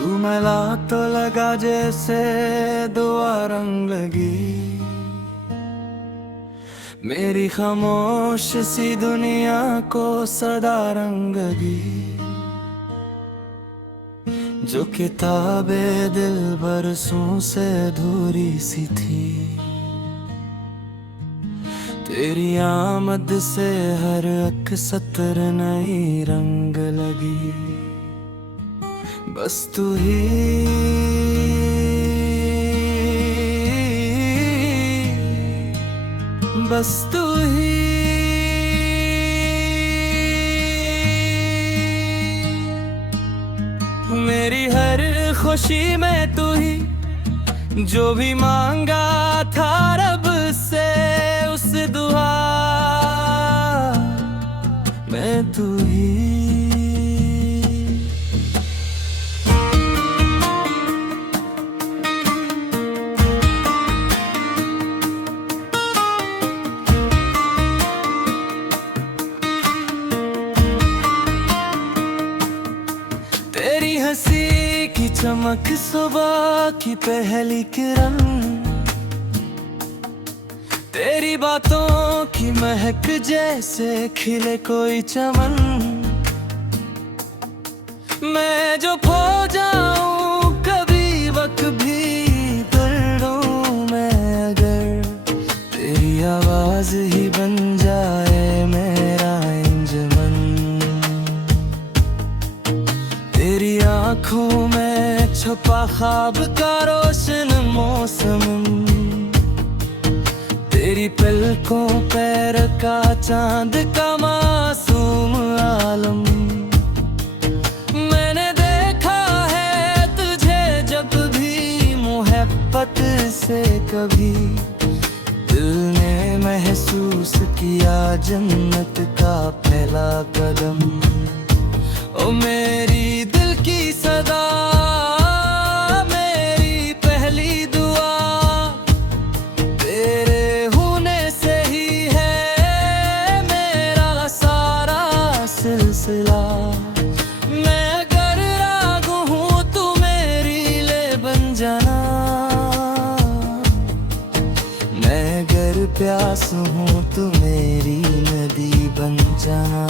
तू मिला तो लगा जैसे दुआ रंग लगी। मेरी खामोश सी दुनिया को सदा रंग लगी। जो किताबे दिल बरसों से अधूरी सी थी, तेरी आमद से हर एक सत्र नई रंग लगी। बस तू ही बस तू ही मेरी हर खुशी में तू ही। जो भी मांगा था रब से उस दुआ में तू ही। तेरी हंसी की चमक सुबह की पहली किरण, तेरी बातों की महक जैसे खिले कोई चमन। मैं जो खो जाऊं कभी वक्त भी कर लूं मैं, अगर तेरी आवाज ही बन जाए मेरा इंजमन। तेरी आंखों में छुपा ख्वाब का रोशन मौसम, तेरी पलकों पैर का चांद का मासूम आलम। मैंने देखा है तुझे जब भी मोहब्बत से कभी, दिल ने महसूस किया जन्नत का पहला कदम। ओ मेरी दिल की सदा, मेरी पहली दुआ तेरे होने से ही है मेरा सारा सिलसिला। मैं अगर राग हूँ तू मेरी ले बन जाना, मैं अगर प्यास हूँ तू मेरी नदी बन जाना।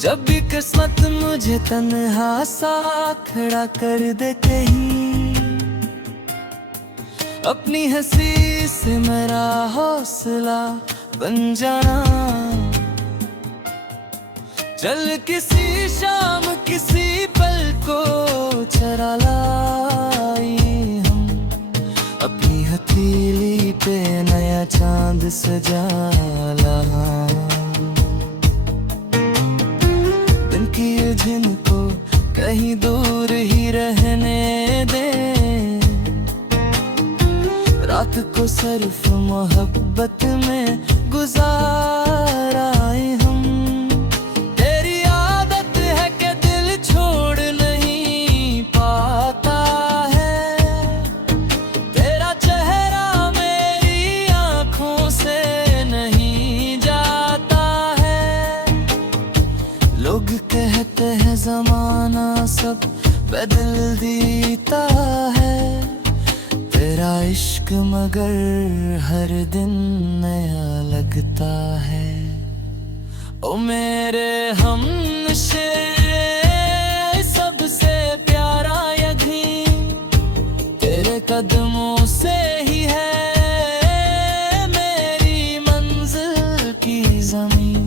जब भी किस्मत मुझे तन्हा सा खड़ा कर दे कहीं, अपनी हंसी से मेरा हौसला बन जाना। चल किसी शाम किसी पल को चरा लाई हम, अपनी हथेली पे नया चांद सजा ला। जिनको कहीं दूर ही रहने दे, रात को सिर्फ मोहब्बत में गुजाराए हम। तेरी आदत है कि दिल छोड़ नहीं पाता है, तेरा चेहरा मेरी आंखों से नहीं जाता है। लोग कहते हैं जमाना सब बदल देता है, तेरा इश्क मगर हर दिन नया लगता है। ओ मेरे हमनशे सबसे प्यारा यही, तेरे कदमों से ही है मेरी मंजिल की ज़मीन।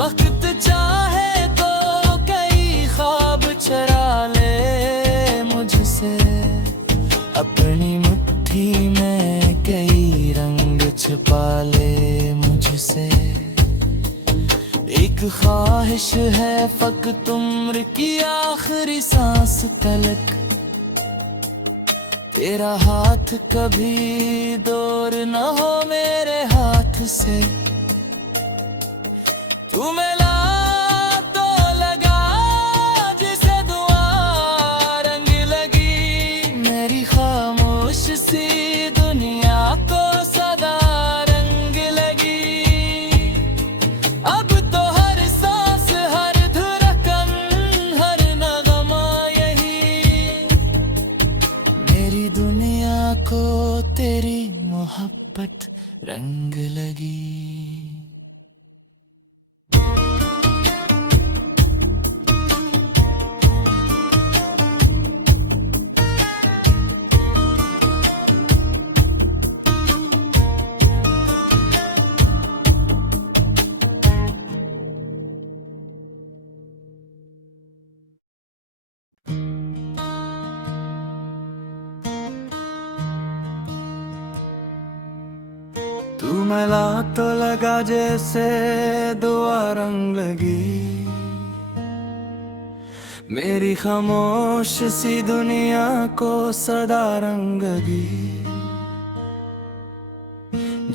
वक्त चाहे चरा ले मुझसे, अपनी मुट्ठी में कई रंग छुपा ले मुझसे। एक ख्वाहिश है फकत उम्र की आखिरी सांस तलक, तेरा हाथ कभी दूर न हो मेरे हाथ से। तू मिला दुनिया को सदा रंग लगी। अब तो हर सांस हर धड़कन हर नगमा रंग लगी। तू मिला तो लगा जैसे दुआ रंग लगी, मेरी खामोश सी दुनिया को सदा रंग लगी।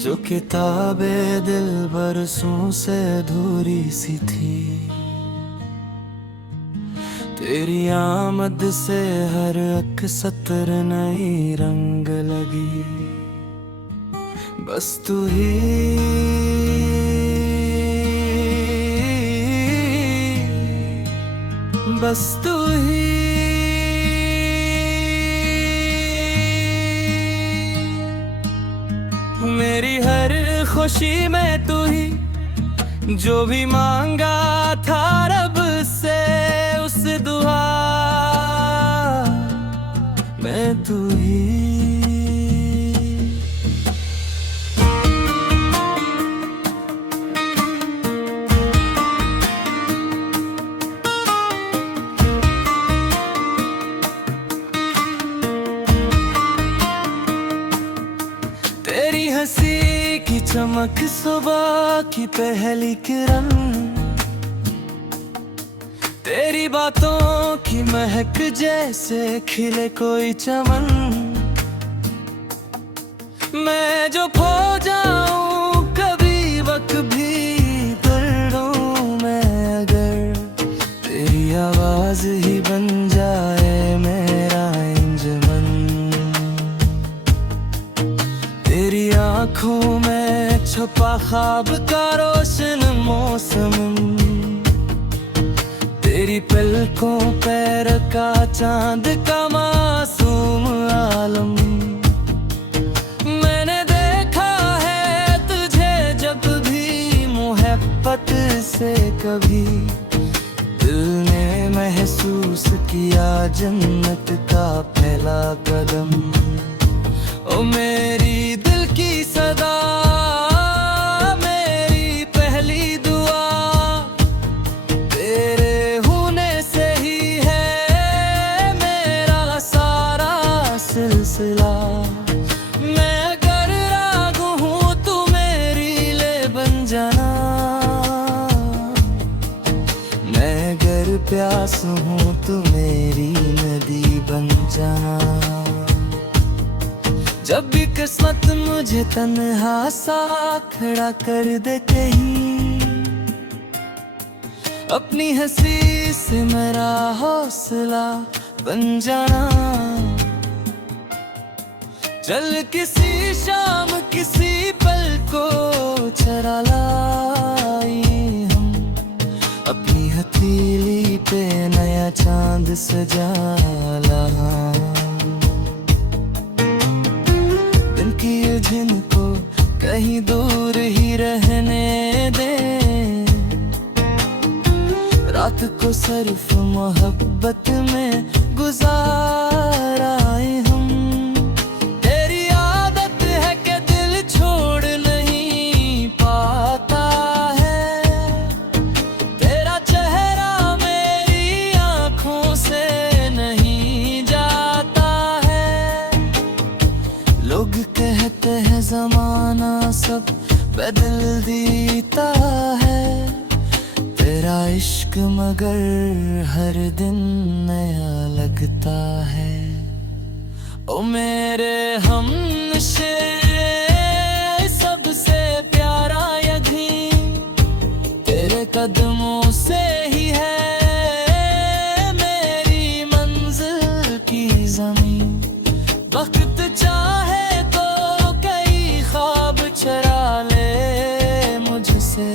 जो किताबे दिल बरसों से अधूरी सी थी, तेरी आमद से हर अक सतर नई रंग लगी। बस तू ही, बस तू ही मेरी हर खुशी में तू ही, जो भी मांगा था रब से उस दुआ में तू ही। तेरी हंसी की चमक सुबह की पहली किरण, तेरी बातों की महक जैसे खिले कोई चमन। मैं जो खो जाऊं कभी वक्त भी दर्दों में, अगर तेरी आवाज ही बन जाए मेरा इंजमन। तेरी आँखों में छुपा ख्वाब का रोशन मौसम, तेरी पलकों पैर का चांद का मासूम आलम। मैंने देखा है तुझे जब भी मोहब्बत से कभी, दिल ने महसूस किया जन्नत का पहला कदम। ओ मेरी दिल की सदा, मेरी पहली दुआ, तेरे होने से ही है मेरा सारा सिलसिला। मैं अगर राग हूँ तू मेरी ले बन जाना, मैं अगर प्यास हूँ तू मेरी नदी बन जाना। जब भी किस्मत मुझे तन्हा सा खड़ा कर दे कहीं, अपनी हंसी से मेरा हौसला बन जाना। चल किसी शाम किसी पल को चरा लाई हम, अपनी हथेली पे नया चांद सजा ला। जिनको कहीं दूर ही रहने दे, रात को सिर्फ मोहब्बत में गुजाराए हम। तेरी आदत है कि दिल छोड़ नहीं पाता है, तेरा चेहरा मेरी आँखों से नहीं जाता है। लोग कहते हैं जमाना सब बदल देता है, तेरा इश्क मगर हर दिन नया लगता है। ओ मेरे हमनशे सबसे प्यारा यही, तेरे कदमों से ही है मेरी मंजिल की ज़मीन। वक्त चाहे तो कई ख्वाब चरा ले मुझसे,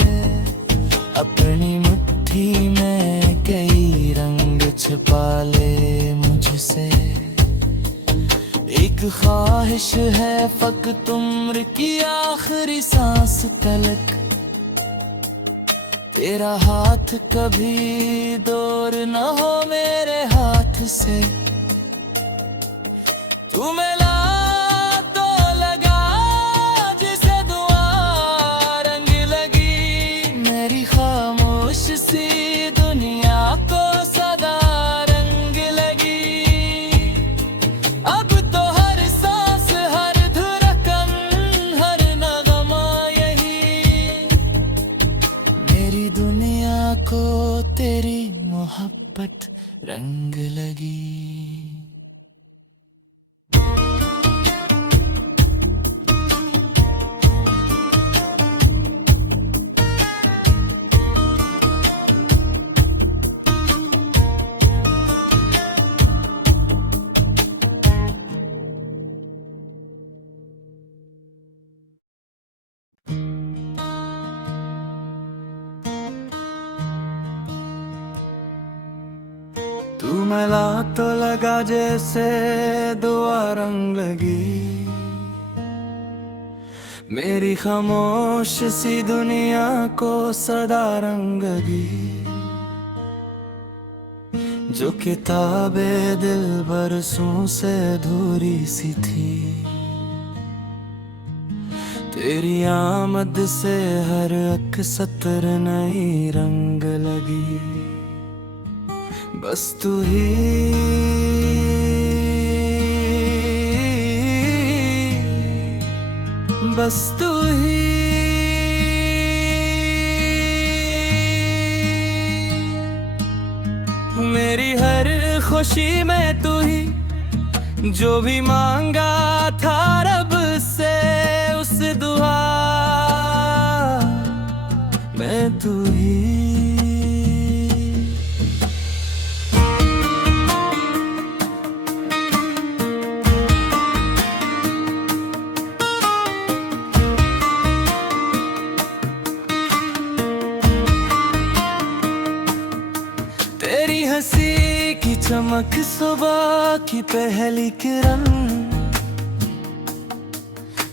अपनी मुट्ठी में कई रंग छिपा ले मुझसे। एक ख्वाहिश है फकत उम्र की आखिरी सांस तलक, तेरा हाथ कभी दूर न हो मेरे हाथ से। तू मिला तो लगा जिसे दुआ रंग लगी, मेरी खामोश सी दुनिया को सदा रंग लगी। अब तो हर सांस हर धड़कन हर नगमा यही, मेरी दुनिया को तेरी मोहब्बत रंग लगी। तू मिला तो लगा जैसे दुआ रंग लगी, मेरी खामोश सी दुनिया को सदा रंग लगी। जो किताबे दिल बरसों से अधूरी सी थी, तेरी आमद से हर एक सत्र नई रंग लगी। बस तू ही बस तू ही मेरी हर खुशी में तू ही, जो भी मांगा था रब से उस दुआ में तू ही। तेरी हंसी की चमक सुबह की पहली किरण,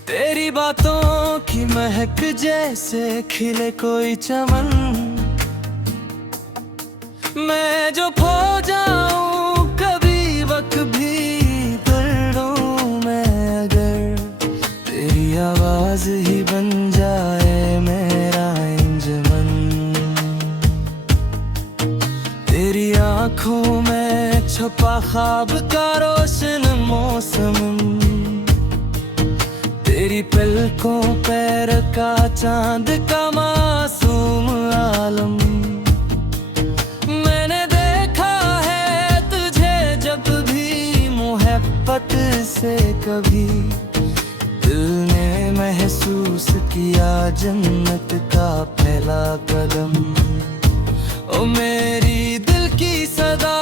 तेरी बातों की महक जैसे खिले कोई चमन। मैं जो खो जाऊं कभी वक्त भी कर लूं मैं अगर, तेरी आवाज ही बन जाए मेरा इंजमन। तेरी आँखों में छुपा ख्वाब का रोशन मौसम, तेरी पलकों पैर का चांद का मासूम आलम। मैंने देखा है तुझे जब भी मोहब्बत से कभी, दिल ने महसूस किया जन्नत का पहला कदम। ओ मेरी दिल की सदा,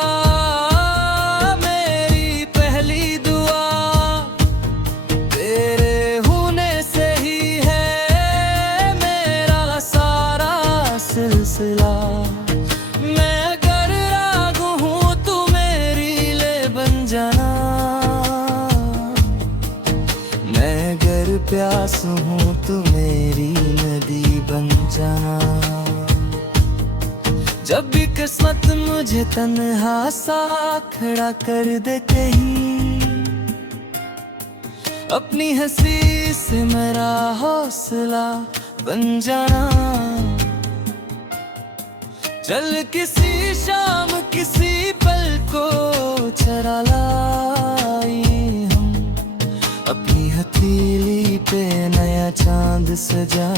मेरी पहली दुआ, तेरे होने से ही है मेरा सारा सिलसिला। मैं अगर राग हूँ तू मेरी ले बन जाना, मैं अगर प्यास हूँ तू मेरी नदी बन जाना। जब भी किस्मत मुझे तन्हा सा खड़ा कर दे कहीं, अपनी हंसी से मेरा हौसला बन जाना। चल किसी शाम किसी पल को चरा लाई हम, अपनी हथेली पे नया चांद सजा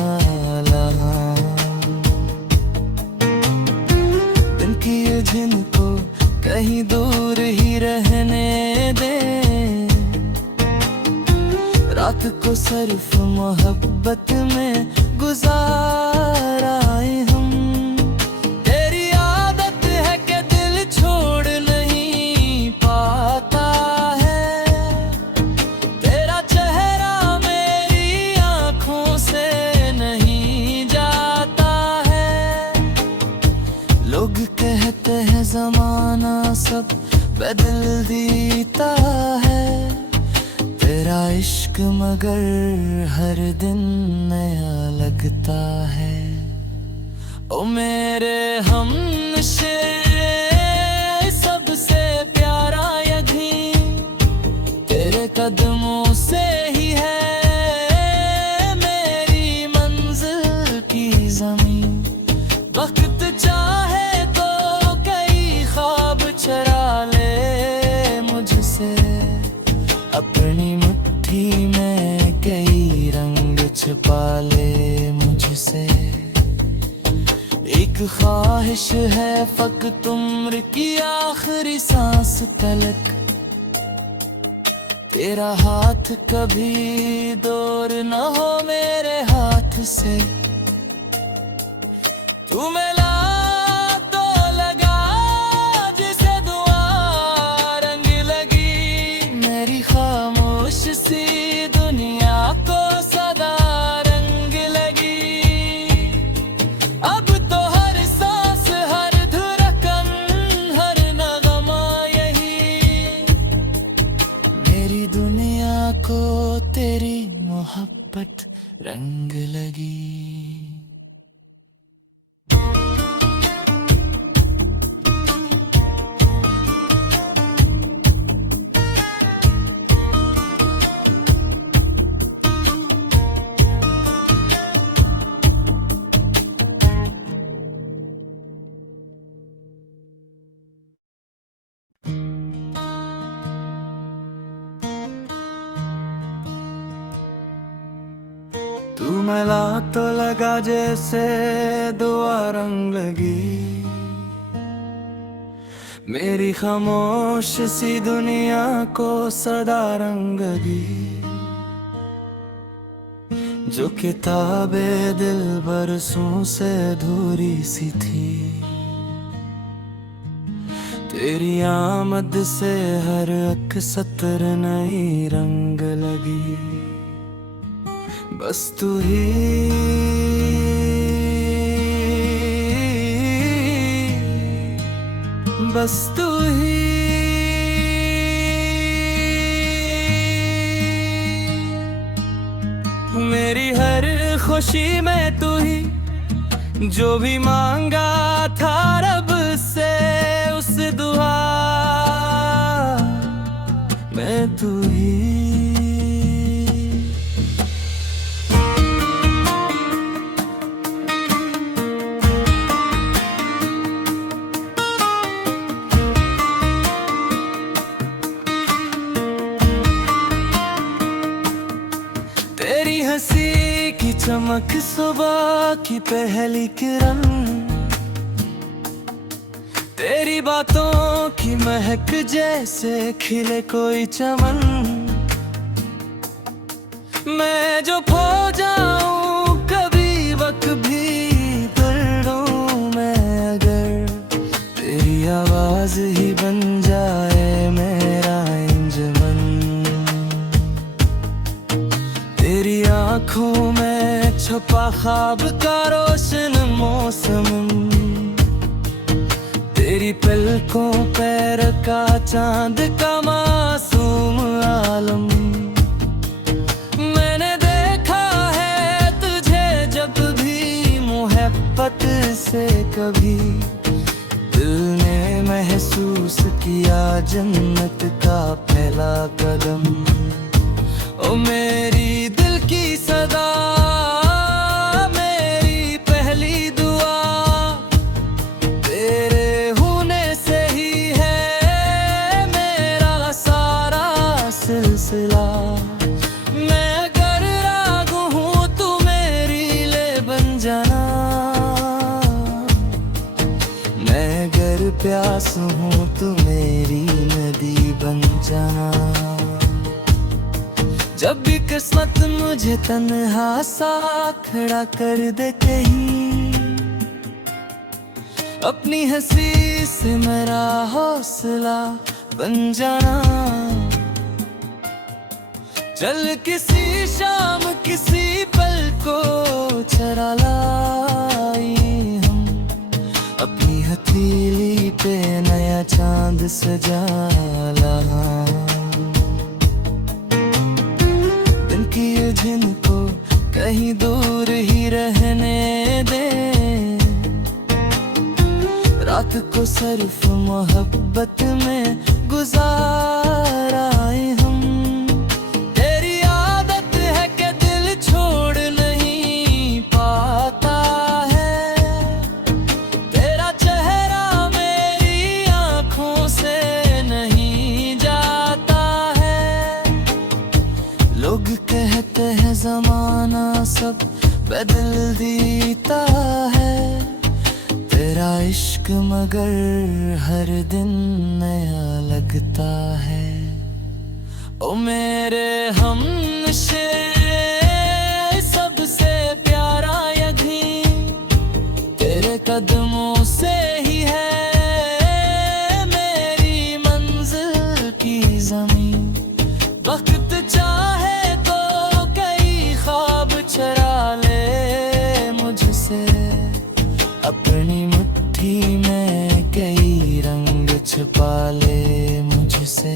ला। की जिनको कहीं दूर ही रहने दे, रात को सिर्फ मोहब्बत में गुजाराए हम। तेरी आदत है कि दिल छोड़ नहीं पाता है, तेरा चेहरा मेरी आँखों से नहीं जाता है। लोग कहते हैं जमाना सब बदल देता है, इश्क मगर हर दिन नया लगता है। ओ मेरे हमनशे सबसे प्यारा यही तेरे कदमों से ही है मेरी मंजिल की ज़मीन। वक्त चाहे तो कई ख्वाब चरा ले मुझसे, अपनी मुट्ठी में कई रंग छिपा ले मुझसे। एक ख्वाहिश है फ़क़्त उम्र की आखिरी सांस तलक, तेरा हाथ कभी दूर न हो मेरे हाथ से। तू मिला तो लगा जिसे दुआ रंग लगी, मेरी खामोश सी दुनिया को सदा रंग लगी। अब तो हर सांस हर धड़कन हर नगमा यही मेरी दुनिया को तेरी मोहब्बत रंग लगी। तू मिला तो लगा जैसे दुआ रंग लगी, मेरी खामोश सी दुनिया को सदा रंग लगी। जो किताबे दिल बरसों से अधूरी सी थी, तेरी आमद से हर अक सतर नई रंग लगी। बस तू ही बस तू ही मेरी हर खुशी में तू ही, जो भी मांगा था रब से उस दुआ में तू ही। तेरी हंसी की चमक सुबह की पहली किरण, तेरी बातों की महक जैसे खिले कोई चमन। मैं जो खो जाऊं कभी वक्त भी दर्दों में, अगर तेरी आवाज ही बन जाए मेरा इंजमन। तेरी आँखों में छुपा ख्वाब का रोशन मौसम, तेरी पलकों पैर का चांद का मासूम आलम। मैंने देखा है तुझे जब भी मोहब्बत से कभी, दिल ने महसूस किया जन्नत का पहला कदम। ओ मेरी दिल की सदा मेरी पहली दुआ, तेरे होने से ही है मेरा सारा सिलसिला। मैं अगर राग हूँ तू मेरी ले बन जाना, मैं अगर प्यास हूँ तू मेरी नदी बन जाना। जब भी किस्मत मुझे तन्हा सा खड़ा कर दे कहीं, अपनी हंसी से मेरा हौसला बन जाना। चल किसी शाम किसी पल को चरा लाई हम, अपनी हथेली पे नया चांद सजा ला। जिनको कहीं दूर ही रहने दे। रात को सिर्फ मोहब्बत में गुजाराए हम। तेरी आदत है कि दिल छोड़ नहीं पाता है। तेरा चेहरा मेरी आंखों से नहीं जाता है। लोग कहते हैं जमाना सब बदल देता है। तेरा इश्क मगर हर दिन नया लगता है। ओ मेरे हमनशे सबसे प्यारा यही तेरे कदमों से ही है मेरी मंजिल की ज़मीन। वक्त चाहे तो कई ख्वाब चरा ले मुझसे। अपनी मुट्ठी में कई रंग छुपा ले मुझसे।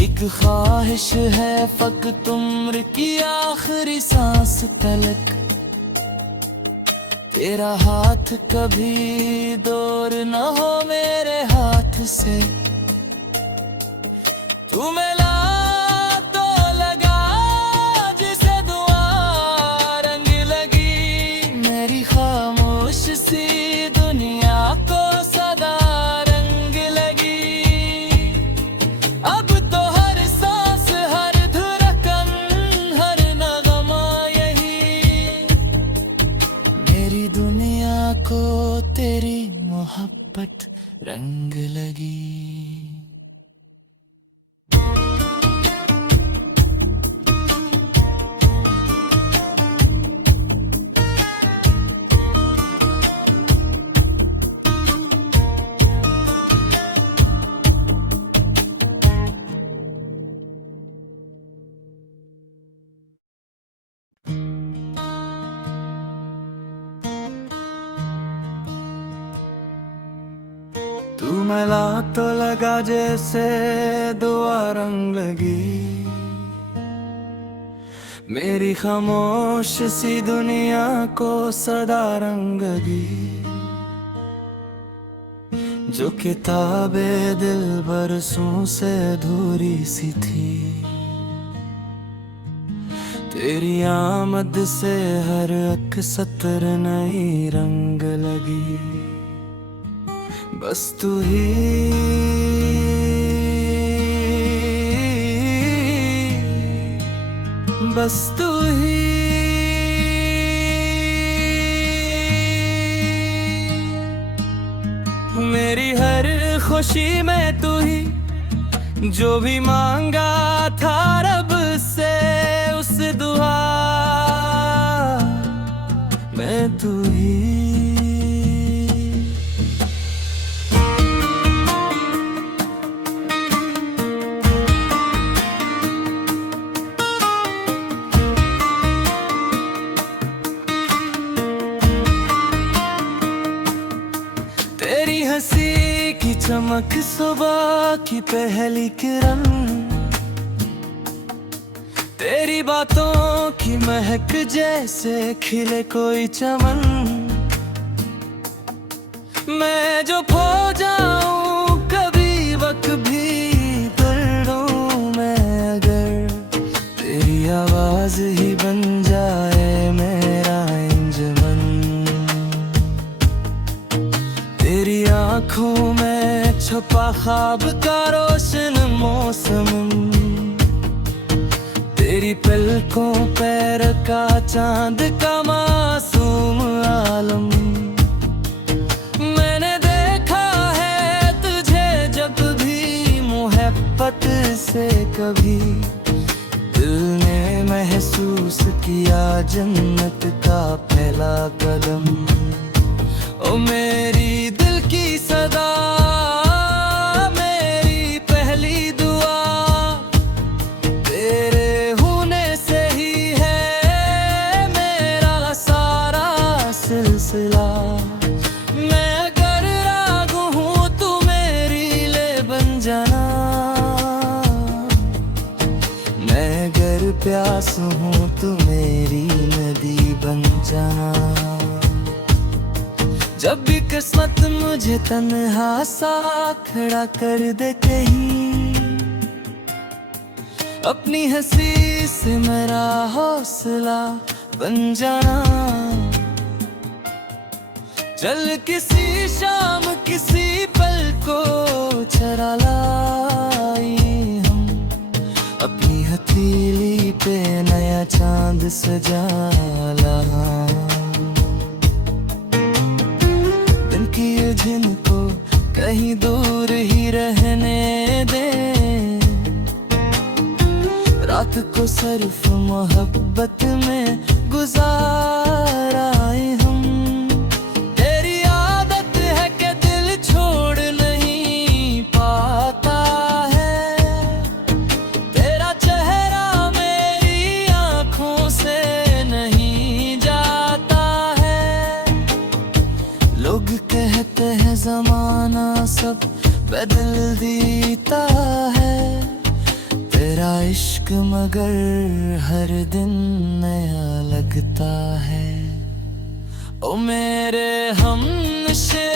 एक ख्वाहिश है फकत उम्र की आखिरी सांस तलक। तेरा हाथ कभी दूर न हो मेरे हाथ से। तू मिला तो लगा जिसे दुआ रंग लगी। मेरी खामोश सी दुनिया को सदा रंग लगी। अब तो हर सांस हर धड़कन हर नगमा यही मेरी दुनिया को तेरी मोहब्बत रंग लगी। तू मिला तो लगा जैसे दुआ रंग लगी। मेरी खामोश सी दुनिया को सदा रंग लगी। जो किताबे दिल बरसों से अधूरी सी थी। तेरी आमद से हर अक सतर नई रंग लगी। बस तू ही बस तू ही मेरी हर खुशी में तू ही। जो भी मांगा था रब से उस दुआ में तू ही। तेरी हंसी की चमक सुबह की पहली किरण। तेरी बातों की महक जैसे खिले कोई चमन। मैं जो खो जाऊं कभी वक्त भी कर लूं मैं अगर। तेरी आवाज ही बन जाए मेरा इंजमन। तेरी आँखों में छुपा ख्वाब का रोशन मौसम। तेरी पलकों पैर का चांद का मासूम आलम। मैंने देखा है तुझे जब भी मोहब्बत से कभी। दिल ने महसूस किया जन्नत का पहला कदम। ओ मेरी दिल की सदा मेरी पहली दुआ तेरे होने से ही है मेरा सारा सिलसिला। मैं अगर राग हूँ तू मेरी ले बन जाना। मैं अगर प्यास हूँ तू मेरी नदी बन जाना। जब भी किस्मत मुझे तन्हा सा खड़ा कर दे कहीं, अपनी हंसी से मेरा हौसला बन जाना। चल किसी शाम किसी पल को चरा लाई हम, अपनी हथेली पे नया चांद सजा ला। दिन की उलझन को कहीं दूर ही रहने दे, रात को सिर्फ मोहब्बत में गुजार आए हम। तेरी आदत है कि दिल छोड़ नहीं पाता है, तेरा चेहरा मेरी आंखों से नहीं जाता है। लोग कहते हैं जमाना सब बदल देता है, तेरा इश्क मगर हर दिन नया लगता है। ओ मेरे हमनशे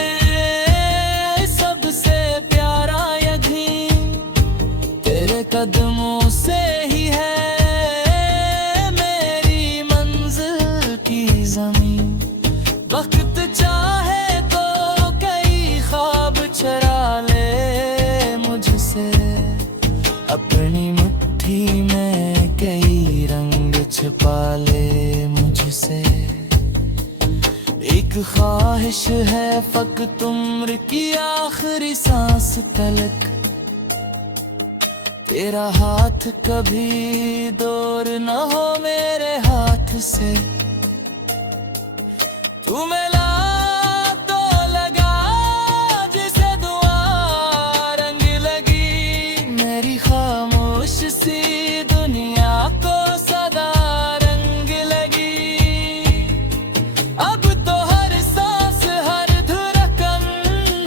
सबसे प्यारा यही, तेरे कदमों से ही है मेरी मंजिल की ज़मीन। वक्त चाहे तो कई ख्वाब चुरा ले मुझसे, अपनी मुट्ठी में कई रंग छिपा ले मुझसे। एक ख्वाहिश है फकत उम्र की आखिरी सांस तलक, तेरा हाथ कभी दूर न हो मेरे हाथ से। तू मिला तो लगा जिसे दुआ रंग लगी, मेरी खामोश सी दुनिया को सदा रंग लगी। अब तो हर सांस हर धड़कन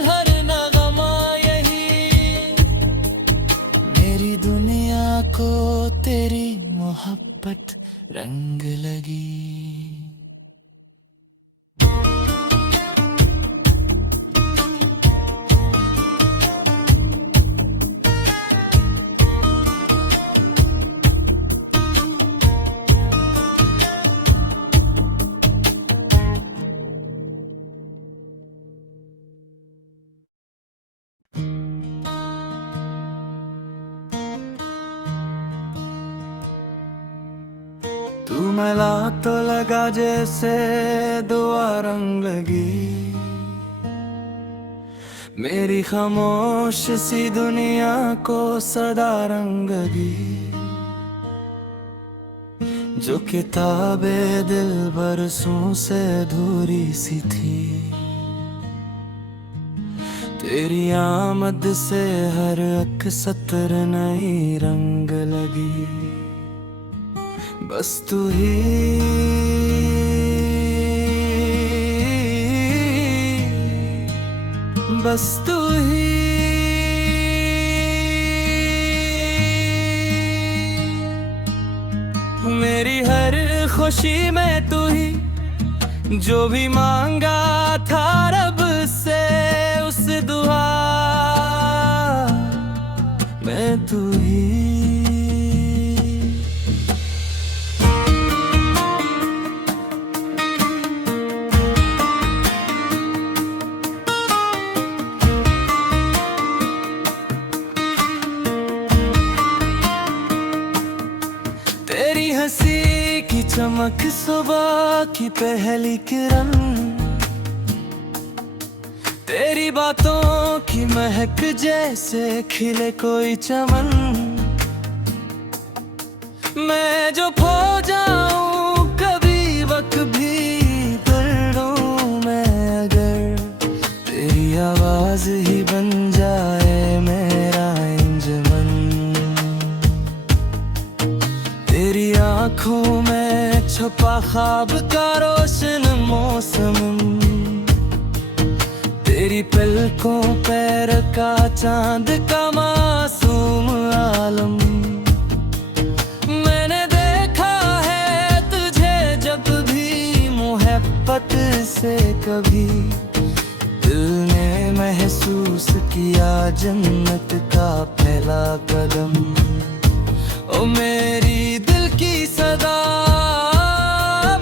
हर नगमा यही, मेरी दुनिया को तेरी मोहब्बत रंग लगी। तू मिला तो लगा जैसे दुआ रंग लगी, मेरी खामोश सी दुनिया को सदा रंग लगी। जो किताबे दिल बरसों से अधूरी सी थी, तेरी आमद से हर अक सतर नई रंग लगी। बस तू ही बस तू ही मेरी हर खुशी में तू ही, जो भी मांगा था रब से उस दुआ में तू ही। तेरी हंसी की चमक सुबह की पहली किरण, तेरी बातों की महक जैसे खिले कोई चमन। मैं जो खो जाऊं कभी वक्त भी पलूं मैं, अगर तेरी आवाज ही बन जाए मेरा इंजमन। तेरी आंखों में छुपा ख्वाब का रोशन मौसम, तेरी पलकों पैर का चांद का मासूम आलम। मैंने देखा मोहब्बत से कभी दिल ने महसूस किया जन्नत का पहला कदम। ओ मेरी दिल की सदा,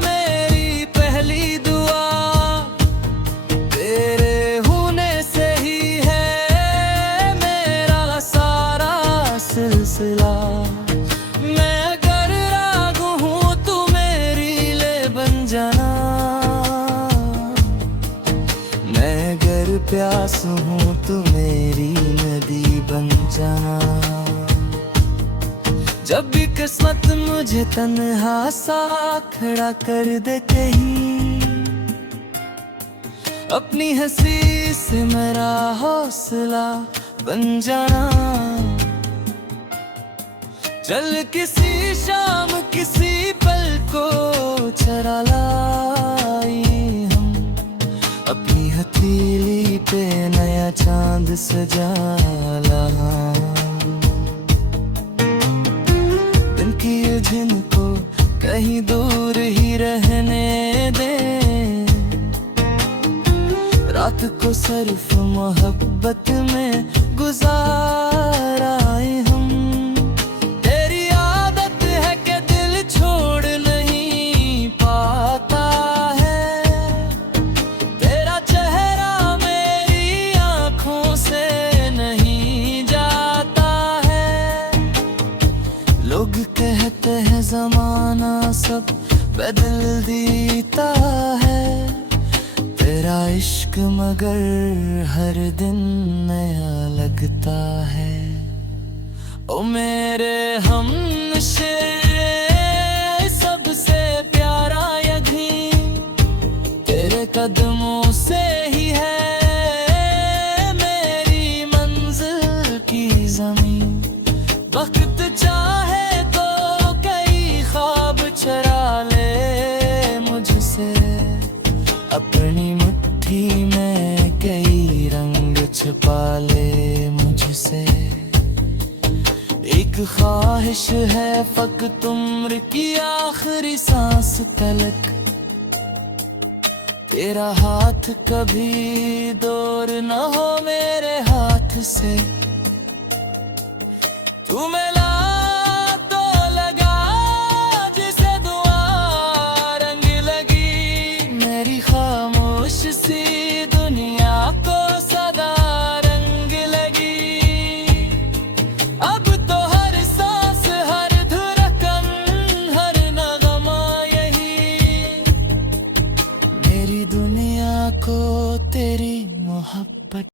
मेरी पहली दुआ, तेरे होने से ही है मेरा सारा सिलसिला। मैं अगर राग हूँ तू मेरी ले बन जाना, मैं अगर प्यास हूँ तू मेरी नदी बन जाना। जब भी किस्मत मुझे तन्हा सा खड़ा कर दे कहीं, अपनी हंसी से मेरा हौसला बन जाना। चल किसी शाम किसी पल को चरा लाई हम, अपनी हथेली पे नया चांद सजा ला। जिनको कहीं दूर ही रहने दे, रात को सिर्फ मोहब्बत में गुजाराए हम। तेरी आदत है कि दिल छोड़ नहीं पाता है, तेरा चेहरा मेरी आंखों से नहीं जाता है। लोग कहते हैं जमाना सब बदल देता है, तेरा इश्क मगर हर दिन नया लगता है। ओ मेरे हमनशे सबसे प्यारा यही, तेरे कदमों से ही है मेरी मंजिल की ज़मीन। वक्त चाहे तो कई ख्वाब चरा ले मुझसे, अपनी मुट्ठी में कई रंग छुपा ले मुझसे। एक ख्वाहिश है फकत उम्र की आखिरी सांस तलक, तेरा हाथ कभी दूर न हो मेरे हाथ से। तू मिला तो लगा जिसे दुआ रंग लगी, मेरी खामोश सी दुनिया को सदा रंग लगी। अब तो हर सांस हर धड़कन हर नगमा यही, मेरी दुनिया को तेरी मोहब्बत